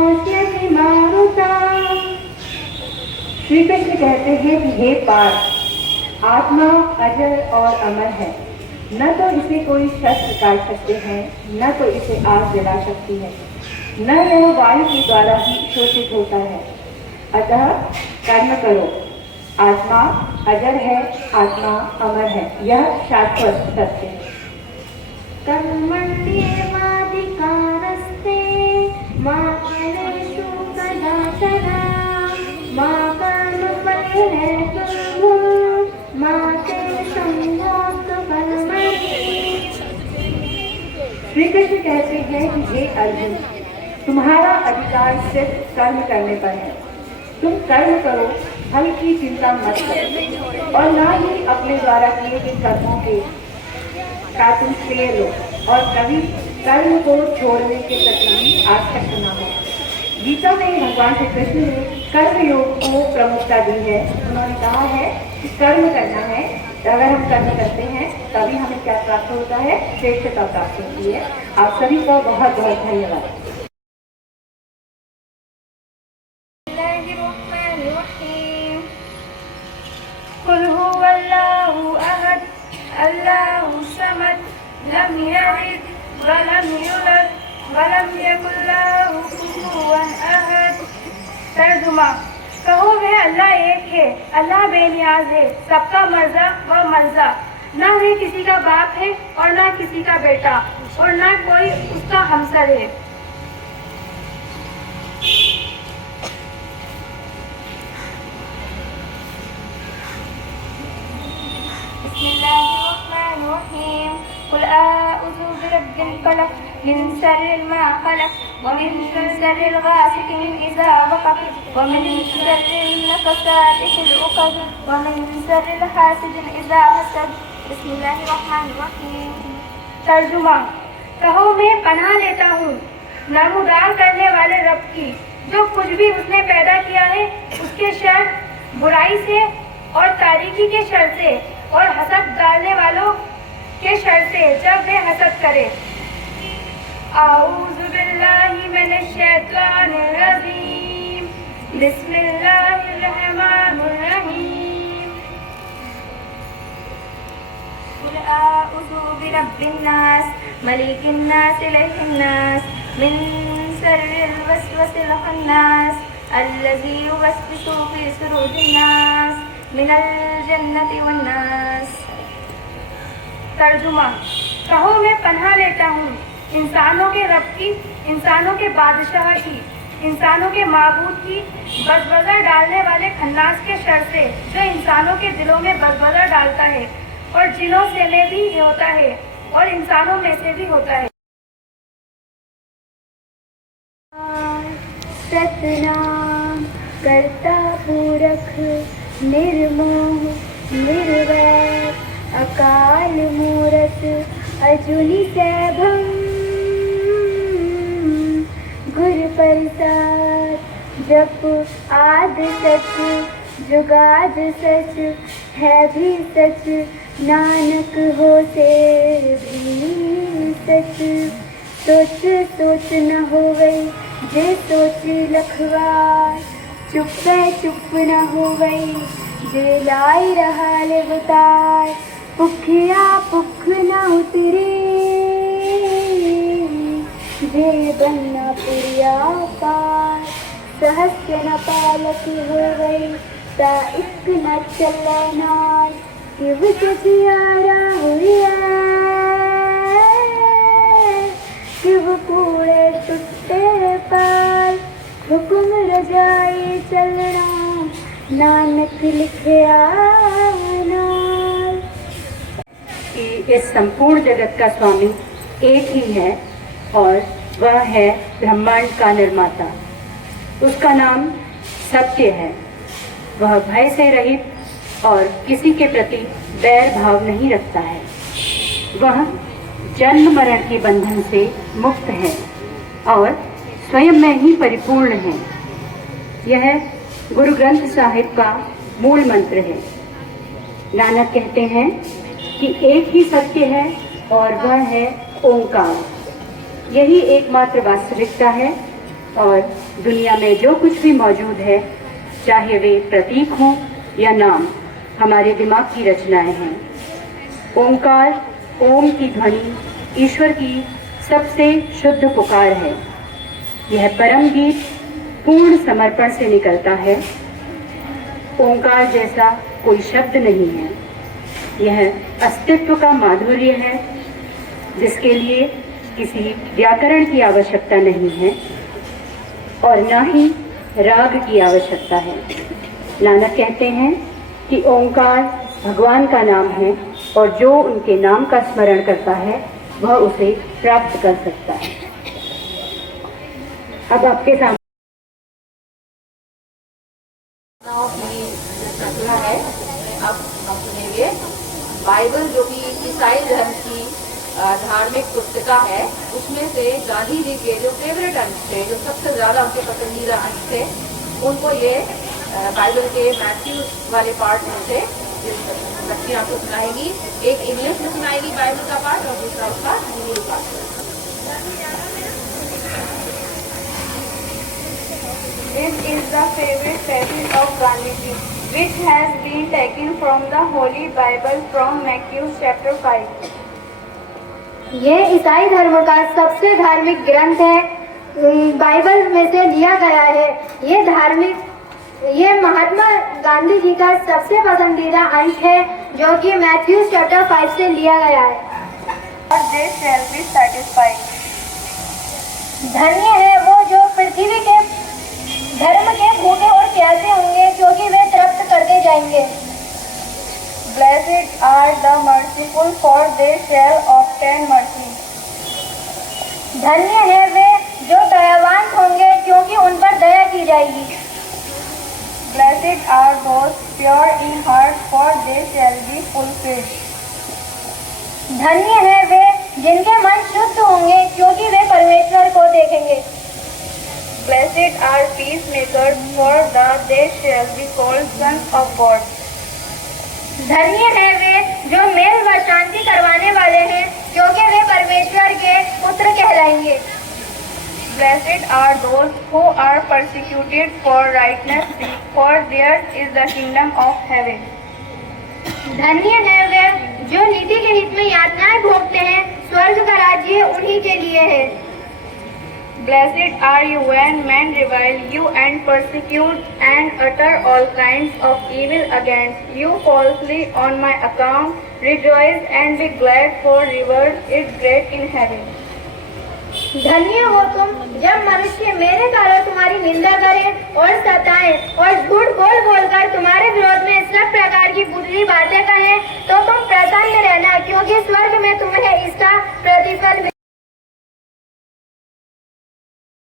नमोऽस्म्यति मारुता। श्री कृष्ण कहते हैं कि हे पार्थ, आत्मा अजर और अमर है, न तो इसे कोई शस्त्र काट सकते हैं, न तो इसे आग जला सकती है, न यह वायु के द्वारा ही शोषित होता है। अतः कर्म करो। आत्मा अजर है, आत्मा अमर है, यह शाश्वत सत्य है। कर्मण्येवाधिकारस्ते मा फलेषु कदाचन मा कर्मफलहेतुर्भुः मा ते संगोऽस्तु कर्मणि। श्री कृष्ण कहते हैं कि हे अर्जुन, तुम्हारा अधिकार सिर्फ कर्म करने पर है। तुम कर्म करो, फल की चिंता मत करो, और ना ही अपने द्वारा किए गए कर्मों का तुम श्रेय लो, और कभी कर्म को छोड़ने के प्रति भी आसक्त न हो। गीता में भगवान श्री कृष्ण ने कर्म योग को प्रमुखता दी है। उन्होंने कहा है कि कर्म करना है, अगर हम कर्म करते हैं तभी हमें क्या प्राप्त होता है, श्रेष्ठता प्राप्त होती है। आप सभी का बहुत बहुत धन्यवाद। कुल हुवल्लाहु अहद अल्लाहु समद लम यलिद वलम यूलद वलम यकुल लहू कुफुवन अहद। तर्जुमा, कहो वह अल्लाह एक है, अल्लाह बेनियाज है, सबका मर्जा व मर्जा, न वह किसी का बाप है और न किसी का बेटा, और न कोई उसका हमसर है। बिस्मिल्लाहिर्रहमानिर्रहीम। कुल अऊज़ु बिरब्बिल फलक मिन शर्रि मा खलक व मिन शर्रिल गासिकिन इज़ा वक़ब व मिन शर्रिन नफ़्फ़ासाति फ़िल उक़द व मिन शर्रिल हासिदिन इज़ा हसद। बिस्मिल्लाहिर्रहमानिर्रहीम। तर्जुमा, कहो मैं पनाह लेता हूँ नमूदार करने वाले रब की, जो कुछ भी उसने पैदा किया है उसके शर, बुराई से और तारीकी के शर से, और हसद डालने वालों के शर से जब वे हसद करे। आऊज़ु बिल्लाहि मिनश शैतानिर रजीम। बिस्मिल्लाहिर रहमानिर रहीम। कुल आऊज़ु बिरब्बिन नास मलिकिन नास इलाहिन नास मिन शर्रिल वस्वसिल खन्नास अल्लज़ी युवस्विसु फी सुदूरिन नास मिनल जन्नति वन नास। तर्जुमा, कहो मैं पनाह लेता हूँ इंसानों के रब की, इंसानों के बादशाह की, इंसानों के माबूद की, बज़बज़ा डालने वाले खन्नास के शर से, जो इंसानों के दिलों में बज़बज़ा डालता है, और जिनों से में भी होता है और इंसानों में से भी होता है। सतनाम कर्ता पूरख निर्मोह निर्वैर अकाल मूरत अजूनी सैभम गुर प्रसाद जप आद सच जुगाद सच है भी सच नानक हो से भी सच। सोच सोच न हो गई जे सोच लखवार, चुप न हो गई जे लाई रहा ले बतार। भुखिया भुख न उतरी जे बनना पुरिया पार। सहस्य न पालक हो गई ता इक न चलना, शिव जियारा हुआ शिव कूड़े टुटे पार। हुक्म रजाई चलना नानक लिखया नाल। इस संपूर्ण जगत का स्वामी एक ही है और वह है ब्रह्मांड का निर्माता। उसका नाम सत्य है। वह भय से रहित और किसी के प्रति बैर भाव नहीं रखता है। वह जन्म मरण के बंधन से मुक्त है और स्वयं में ही परिपूर्ण है। यह गुरु ग्रंथ साहिब का मूल मंत्र है। नानक कहते हैं कि एक ही सत्य है और वह है ओंकार। यही एकमात्र वास्तविकता है और दुनिया में जो कुछ भी मौजूद है, चाहे वे प्रतीक हों या नाम, हमारे दिमाग की रचनाएं हैं। ओंकार, ओम की ध्वनि ईश्वर की सबसे शुद्ध पुकार है। यह परम गीत पूर्ण समर्पण से निकलता है। ओंकार जैसा कोई शब्द नहीं है। यह अस्तित्व का माधुर्य है, जिसके लिए किसी व्याकरण की आवश्यकता नहीं है और न ही राग की आवश्यकता है। नानक कहते हैं कि ओंकार भगवान का नाम है और जो उनके नाम का स्मरण करता है वह उसे प्राप्त कर सकता है। अब आपके सामने श्रृंखला है। अब हम सुनेंगे बाइबल, जो कि ईसाई धर्म की धार्मिक पुस्तिका है, उसमें से गांधी जी के जो फेवरेट अंश थे, जो सबसे ज्यादा उनके पसंदीदा अंश थे, उनको ये बाइबल के मैथ्यू वाले पार्ट में से बच्ची आपको सुनाएगी। एक इंग्लिश में सुनाएगी बाइबल का पार्ट और दूसरा उसका Hindi part. This is the favorite passage of Gandhiji, which has been taken from the Holy Bible from Matthew chapter 5. ये ईसाई धर्म का सबसे धार्मिक ग्रंथ है, बाइबल में से लिया गया है। ये महात्मा गांधी जी का सबसे पसंदीदा अंश है, जो कि मैथ्यू चैप्टर 5 से लिया गया है। But they shall be satisfied. धन्य है वो जो पृथ्वी के धर्म के भूखे और प्यासे होंगे, क्योंकि वे तृप्त करके जाएंगे। Blessed are the merciful, for they shall obtain mercy. धन्य है वे जो दयावान होंगे, क्योंकि उन पर दया की जाएगी। Blessed are those pure in heart, for they shall be fulfilled. धन्य है वे जिनके मन शुद्ध होंगे, क्योंकि वे परमेश्वर को देखेंगे। Blessed are peacemakers, for they shall be called sons of God. धन्य है वे जो मेल व शांति करवाने वाले हैं, क्योंकि वे परमेश्वर के पुत्र कहलाएंगे। Blessed are those who are persecuted for righteousness' sake, for theirs is the kingdom of heaven. धन्य है वे जो नीति के हित में यातनाएं भोगते हैं, स्वर्ग का राज्य उन्हीं के लिए है। Blessed are you when men revile you and persecute and utter all kinds of evil against you falsely on my account. Rejoice and be glad, for reward is great in heaven. धन्य हो तुम जब मनुष्य मेरे कारण तुम्हारी निंदा करें और सताएं और झूठ बोल बोलकर तुम्हारे विरोध में सब प्रकार की बुरी बातें कहें, तो तुम प्रसन्न रहना, क्योंकि स्वर्ग में तुम्हें इसका प्रतिफल